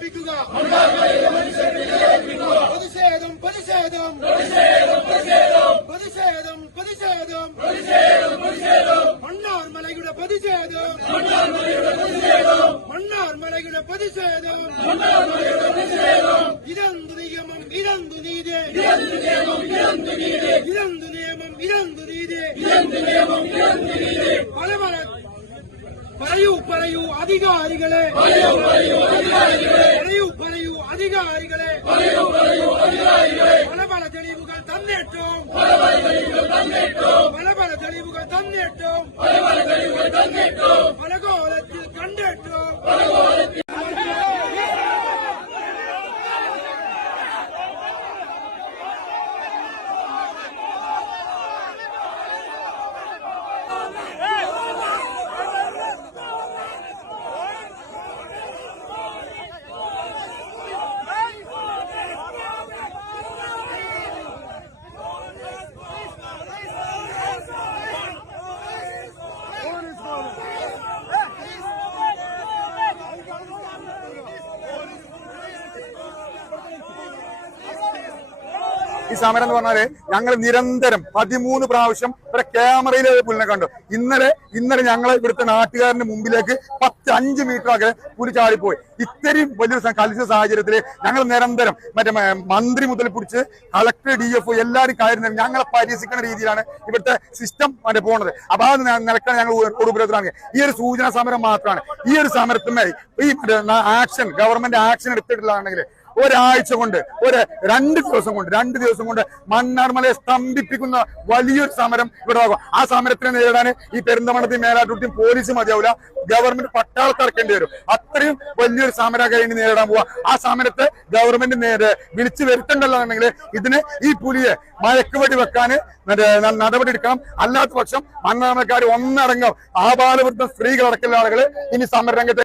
പിടിച്ചേൽപ്പിക്കുക. പ്രതിഷേധം പ്രതിഷേധം പ്രതിഷേധം പ്രതിഷേധം മണ്ണാർമലയുടെ പ്രതിഷേധം മണ്ണാർമലയുടെ പ്രതിഷേധം. ഇതെന്തു നിയമം ഇതെന്തു നീതി ഇതെന്തു നിയമം ഇതെന്തു നീതി. പല പല പറയൂ പറയൂ അധികാരികളെ പറയൂ പറയൂ അധികാരികളെ പല പല തെളിവുകൾ തന്നിട്ടും പല പല തെളിവുകൾ തന്നിട്ടും പല കോലത്തിൽ കണ്ടിട്ടും ഈ സമരം എന്ന് പറഞ്ഞാല് ഞങ്ങൾ നിരന്തരം 13 പ്രാവശ്യം ഇവിടെ ക്യാമറയിൽ പുലിനെ കണ്ടു. ഇന്നലെ ഞങ്ങൾ ഇവിടുത്തെ നാട്ടുകാരന്റെ മുമ്പിലേക്ക് 5 മീറ്റർ അകലെ പുലി ചാടിപ്പോയി. ഇത്രയും വലിയൊരു കലിച്ച സാഹചര്യത്തിൽ ഞങ്ങൾ നിരന്തരം മന്ത്രി മുതൽ പിടിച്ച് കളക്ടർ DFO എല്ലാവരും കാര്യം ഞങ്ങളെ പരിഹസിക്കുന്ന രീതിയിലാണ് ഇവിടുത്തെ സിസ്റ്റം പോണത്. അപ്പൊ ആ നിലക്കാണ് ഞങ്ങൾ ഉപരോധമാണ്. ഈ ഒരു സൂചനാ സമരം മാത്രമാണ്. ഈ ഒരു സമരത്തിന്മേൽ ഈ ആക്ഷൻ ഗവൺമെന്റ് ആക്ഷൻ എടുത്തിട്ടുള്ളതാണെങ്കിൽ ഒരാഴ്ച കൊണ്ട് 2 ദിവസം കൊണ്ട് മണ്ണാർമലയെ സ്തംഭിപ്പിക്കുന്ന വലിയൊരു സമരം ഇവിടെ ആകും. ആ സമരത്തിനെ നേരിടാൻ ഈ പെരിന്തമണ്ണത്തെയും മേലാറ്റൂർത്തിയും പോലീസ് മതിയാവില്ല, ഗവൺമെന്റ് പട്ടാളത്ത് ഇറക്കേണ്ടി വരും. അത്രയും വലിയൊരു സമരം കഴിഞ്ഞ് നേരിടാൻ പോവാ. ആ സമരത്തെ ഗവൺമെന്റ് വിളിച്ചു വരുത്തണ്ടല്ലോ എന്നുണ്ടെങ്കിൽ ഇതിന് ഈ പുലിയെ മയക്കുവെടി വെക്കാന് നടപടി എടുക്കണം. അല്ലാത്ത പക്ഷം മണ്ണാർമലക്കാർ ഒന്നടങ്കം ആബാലവൃദ്ധ സ്ത്രീകളടക്കമുള്ള ആളുകൾ ഇനി സമരരംഗത്ത്